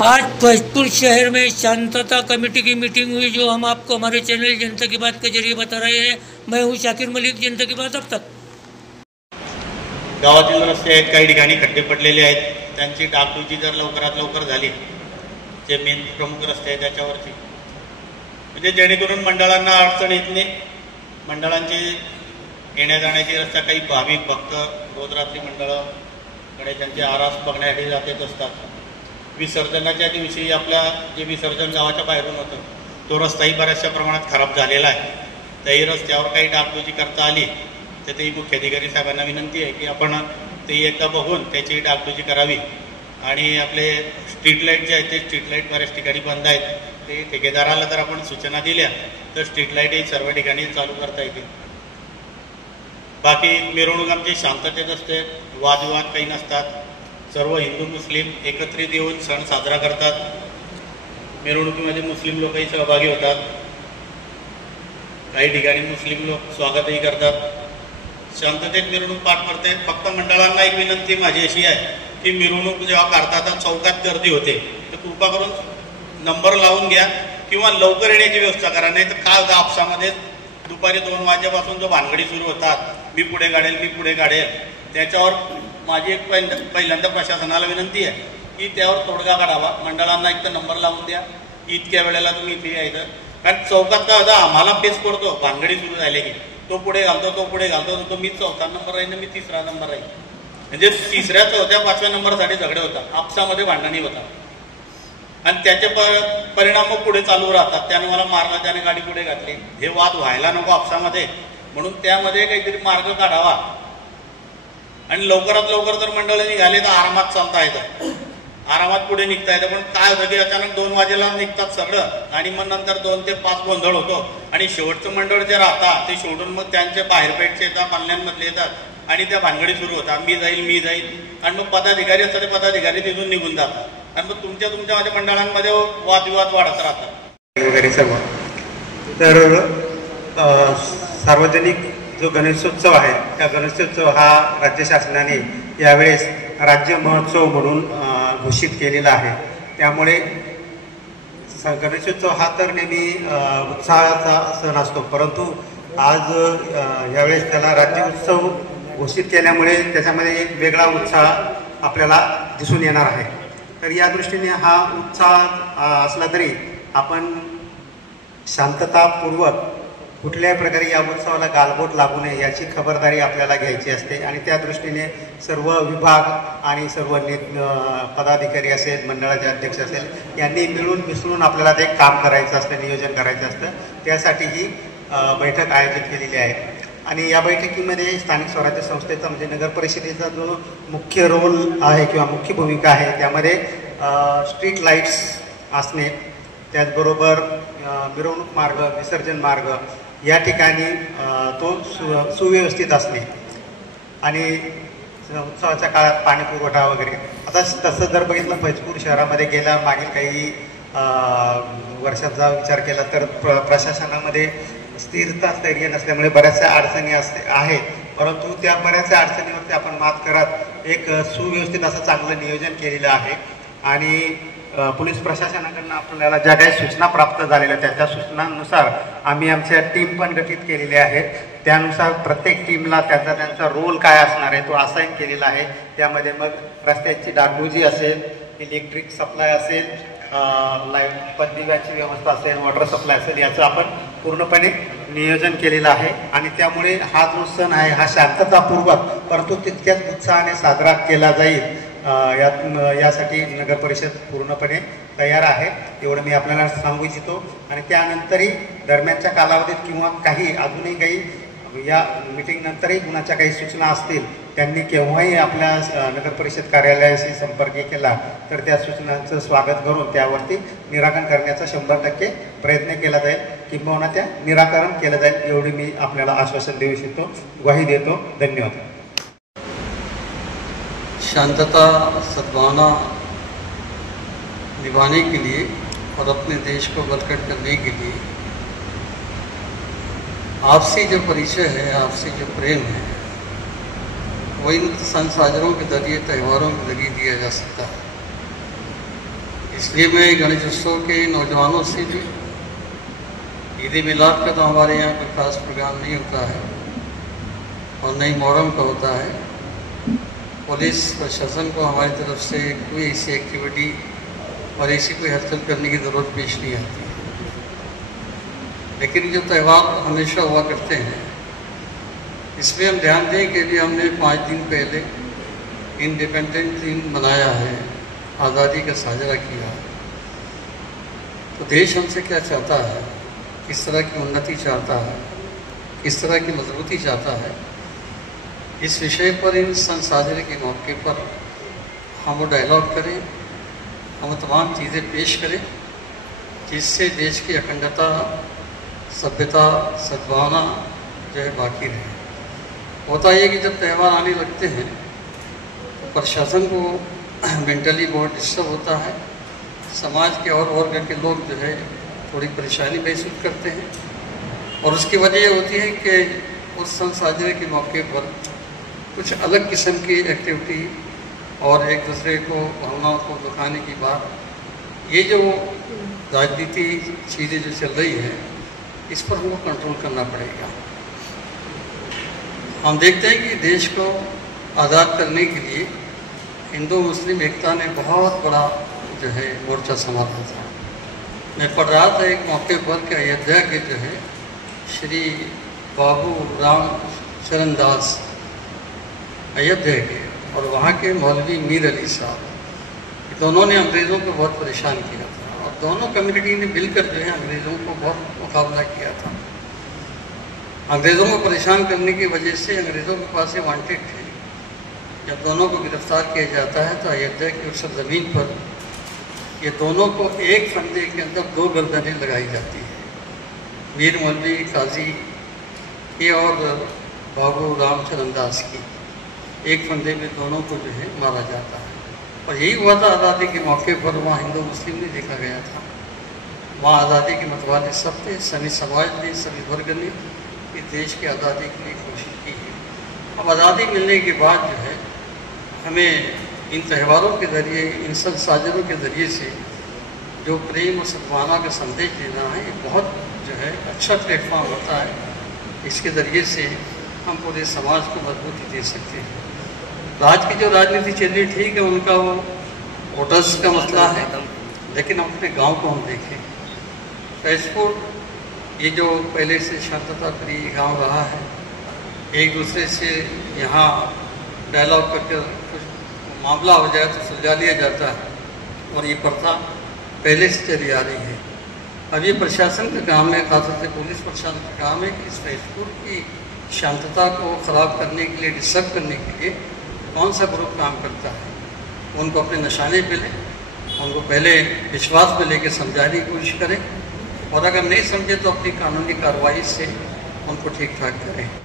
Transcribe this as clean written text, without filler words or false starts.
आज भोजपुर शहर में शांतता कमेटी की मीटिंग हुई, जो हम आपको हमारे चैनल जनता की बात के जरिए बता रहे हैं। मैं हूं शाकिर मलिक, जनता की बात अब तक। गावातील रस्ते आहेत, काही ठिकाणी खड्डे पडलेले आहेत, त्यांची डागडुजी जर लवकरात लवकर झाली, जे मेन प्रमुख रस्ते आहेत त्याच्यावरची, म्हणजे जेणेकरून मंडळांना अडचण येत नाही। मंडळांची येण्या जाण्याची रस्ता, काही भाविक भक्त रोज रात्री मंडळाकडे त्यांचे आरास बघण्यासाठी जातच असतात। विसर्जनाच्या दिवशी आपला जे विसर्जन गावाच्या बाहेरून होतं तो रस्ताही बऱ्याचशा प्रमाणात खराब झालेला आहे। त्याही रस्त्यावर काही डागडुजी करता आली तर तेही मुख्याधिकारी साहेबांना विनंती आहे की आपण ते एकदा बघून त्याची डागडुजी करावी। आणि आपले स्ट्रीट लाईट जे आहेत ते स्ट्रीट लाईट बऱ्याच ठिकाणी बंद आहेत, ते ठेकेदाराला जर आपण सूचना दिल्या तर स्ट्रीट लाईटही सर्व ठिकाणी चालू करता येतील। बाकी मिरवणूक आमची शांततेत असते, वादविवाद काही नसतात, सर्व हिंदू मुस्लिम एकत्रित येऊन सण साजरा करतात। मिरवणुकीमध्ये मुस्लिम लोकही सहभागी होतात, काही ठिकाणी मुस्लिम लोक स्वागतही करतात। शांततेत मिरवणूक पार पडते। फक्त मंडळांना एक विनंती माझी अशी आहे की मिरवणूक जेव्हा करतात चौकात गर्दी होते तर कृपा करून नंबर लावून घ्या किंवा लवकर येण्याची व्यवस्था करा। नाही तर काय होतं, आपसामध्ये दुपारी 2 वाजेपासून जो भानगडी सुरू होतात, मी पुढे काढेल, त्याच्यावर माझी एक पहिल्यांदा प्रशासनाला विनंती आहे की त्यावर तोडगा काढावा। मंडळांना एक तर नंबर लावून द्या, इतक्या वेळेला तुम्ही इथे यायचं। कारण चौकात काय होतं, आम्हाला पेच पडतो, भानगडी सुरू झाली की तो पुढे घालतो, तो मी 4था नंबर राहील, मी 3रा नंबर राहील, म्हणजे 3ऱ्या 4थ्या 5व्या नंबरसाठी झगडे होतात, आपसामध्ये भांडणी होतात आणि त्याचे परिणाम मग पुढे चालू राहतात। त्याने मला मारला, त्याने गाडी पुढे घातली, हे वाद व्हायला नको आपसामध्ये, म्हणून त्यामध्ये काहीतरी मार्ग काढावा। आणि लवकरात लवकर जर मंडळ निघाले तर आरामात चालता येतं, आरामात पुढे निघता येतं। पण काय होतं की अचानक 2 वाजेला निघतात सगळं आणि मग नंतर 2 ते 5 गोंधळ होतो आणि शेवटचं मंडळ जे राहतात ते सोडून मग त्यांचे बाहेरपेठचे येतात, पाल्यांमधले येतात आणि त्या भानगडी सुरू होतात, मी जाईल आणि मग पदाधिकारी असतात, ते पदाधिकारी तिथून निघून जातात आणि मग तुमच्या माझ्या मंडळांमध्ये वादविवाद वाढत राहतात वगैरे सर्व। तर सार्वजनिक जो गणेशोत्सव आहे त्या गणेशोत्सव हा राज्य शासनाने यावेळेस राज्य महोत्सव म्हणून घोषित केलेला आहे। त्यामुळे गणेशोत्सव हा तर नेहमी उत्साहाचा सण असतो, परंतु आज यावेळेस त्याला राज्य उत्सव घोषित केल्यामुळे त्याच्यामध्ये एक वेगळा उत्साह आपल्याला दिसून येणार आहे। तर या दृष्टीने हा उत्साह असला तरी आपण शांततापूर्वक कुठल्याही प्रकारे या उत्सवाला गालबोट लागू नये याची खबरदारी आपल्याला घ्यायची असते आणि त्या दृष्टीने सर्व विभाग आणि सर्व पदाधिकारी असेल, मंडळाचे अध्यक्ष असेल, यांनी मिळून मिसळून आपल्याला ते काम करायचं असतं, नियोजन करायचं असतं। त्यासाठी ही बैठक आयोजित केलेली आहे आणि या बैठकीमध्ये स्थानिक स्वराज्य संस्थेचा म्हणजे नगर परिषदेचा जो मुख्य रोल आहे किंवा मुख्य भूमिका आहे त्यामध्ये स्ट्रीट लाईट्स असणे, त्याचबरोबर मिरवणूक मार्ग, विसर्जन मार्ग या ठिकाणी तो सुव्यवस्थित असणे आणि उत्सवाच्या काळात पाणी पुरवठा वगैरे। आता तसं जर बघितलं भोजपुर शहरामध्ये मागील काही वर्षांचा विचार केला तर प्रशासनामध्ये स्थैर्य नसल्यामुळे बऱ्याचशा अडचणी आहेत, परंतु त्या बऱ्याचशा अडचणीवरती आपण मात करत एक सुव्यवस्थित असं चांगलं नियोजन केलेलं आहे। आणि पोलीस प्रशासनाकडून आपल्याला ज्या काही सूचना प्राप्त झालेल्या त्या सूचनांनुसार आम्ही आमच्या टीम पण गठीत केलेल्या आहेत। त्यानुसार प्रत्येक टीमला त्यांचा रोल काय असणार आहे तो असाइन केलेला आहे। त्यामध्ये मग रस्त्याची डागडुजी असेल, इलेक्ट्रिक सप्लाय असेल, लाईट पददिव्याची व्यवस्था असेल, वॉटर सप्लाय असेल, याचं आपण पूर्णपणे नियोजन केलेलं आहे। आणि त्यामुळे हा जो सण आहे हा शांततापूर्वक परंतु तितक्याच उत्साहाने साजरा केला जाईल यासाठी नगर परिषद पूर्णपणे तयार आहे, एवढं मी आपल्याला सांगू इच्छितो। आणि त्यानंतरही दरम्यानच्या कालावधीत किंवा अजूनही काही या मीटिंग नंतरही कुणाच्या काही सूचना असतील त्यांनी केव्हाही आपल्या नगर परिषद कार्यालयाशी संपर्क केला तर त्या सूचनांचं स्वागत करून त्यावरती निराकरण करण्याचा 100% प्रयत्न केला जाईल, किंबहुना त्या निराकरण केलं जाईल, एवढी मी आपल्याला आश्वासन देऊ इच्छितो, ग्वाही देतो। धन्यवाद। शांतता सद्भावना निभाने के लिए और अपने देश को बरकरार करने के लिए आपसी जो परिचय है, आपसी जो प्रेम है, वो इन संसाधनों के जरिए, त्योहारों के जरिए दिया जा सकता है। इसलिए मैं गणेशोत्सव के नौजवानों से भी, ईद मिलाद का तो हमारे यहाँ कोई खास प्रोग्राम नहीं होता है और नहीं मुहर्रम का होता है। पुलिस प्रशासन को हमारी तरफ से कोई ऐसी एक्टिविटी और ऐसी कोई हलचल करने की ज़रूरत पेश नहीं आती है। लेकिन जो त्यौहार हमेशा हुआ करते हैं, इसमें हम ध्यान दें कि अभी हमने 5 दिन पहले इंडिपेंडेंस दिन मनाया है, आज़ादी का साझरा किया। तो देश हमसे क्या चाहता है, किस तरह की उन्नति चाहता है, किस तरह की मजबूती चाहता है, इस विषय पर इन सन साझरे के मौके पर हम वो डायलॉग करें, हम तमाम चीज़ें पेश करें जिससे देश की अखंडता, सभ्यता, सद्भावना जो है बाकी रहे। होता है कि जब त्यौहार आने लगते हैं तो प्रशासन को मेंटली बहुत डिस्टर्ब होता है, समाज के और वर्ग के लोग जो है थोड़ी परेशानी महसूस करते हैं और उसकी वजह ये होती है कि उस सन साझरे के मौके पर कुछ अलग किस्म की एक्टिविटी और एक दूसरे को भावनाओं को दुखाने की बात, ये जो राजनीति चीज़ें जो चल रही हैं, इस पर हमको कंट्रोल करना पड़ेगा। हम देखते हैं कि देश को आज़ाद करने के लिए हिंदू मुस्लिम एकता ने बहुत बड़ा जो है मोर्चा संभाला था। मैं पढ़ रहा था एक मौके पर कि अयोध्या के जो है श्री बाबू राम चरण दास अयोध्या के और वहाँ के मौलवी मीर अली साहब, दोनों ने अंग्रेज़ों को बहुत परेशान किया था और दोनों कम्युनिटी ने मिलकर जो है अंग्रेज़ों को बहुत मुकाबला किया था। अंग्रेज़ों को परेशान करने की वजह से अंग्रेज़ों के पास ये वांटेड थे। जब दोनों को गिरफ्तार किया जाता है तो अयोध्या की उस ज़मीन पर ये दोनों को एक फंदे के अंदर 2 गर्दनें लगाई जाती है, मीर मौलवी काजी की और बाबू रामचरण दास की। एक फंदे में दोनों को जो है मारा जाता है और यही हुआ था आज़ादी के मौके पर। वहाँ हिंदू मुस्लिम नहीं देखा गया था, वहाँ आज़ादी के मतवाले सब थे, सभी समाज ने, सभी वर्ग ने इस देश की आज़ादी के लिए कोशिश की है। अब आज़ादी मिलने के बाद जो है हमें इन त्यौहारों के ज़रिए, इन सन साझरों के ज़रिए से जो प्रेम और सद्भावना का संदेश देना है, ये बहुत जो है अच्छा प्लेटफॉर्म होता है। इसके ज़रिए से हम पूरे समाज को मजबूती दे सकते हैं। आज की जो राजनीति चल रही, ठीक है, उनका वो वोटर्स का मसला है, लेकिन हम अपने गांव को हम देखें। फैजपुर ये जो पहले से शांतता प्रिय गांव रहा है, एक दूसरे से यहाँ डायलॉग करके कुछ मामला हो जाए तो सुलझा लिया जाता है और ये प्रथा पहले से चली आ रही है। अब ये प्रशासन का काम है, खासतौर से पुलिस प्रशासन का काम है कि इस फैजपुर की शांतता को ख़राब करने के लिए, डिस्टर्ब करने के लिए कौन सा ग्रुप काम करता है, उनको अपने निशाने पे लें, उनको पहले विश्वास में लेकर समझाने की कोशिश करें और अगर नहीं समझे तो अपनी कानूनी कार्रवाई से उनको ठीक ठाक करें।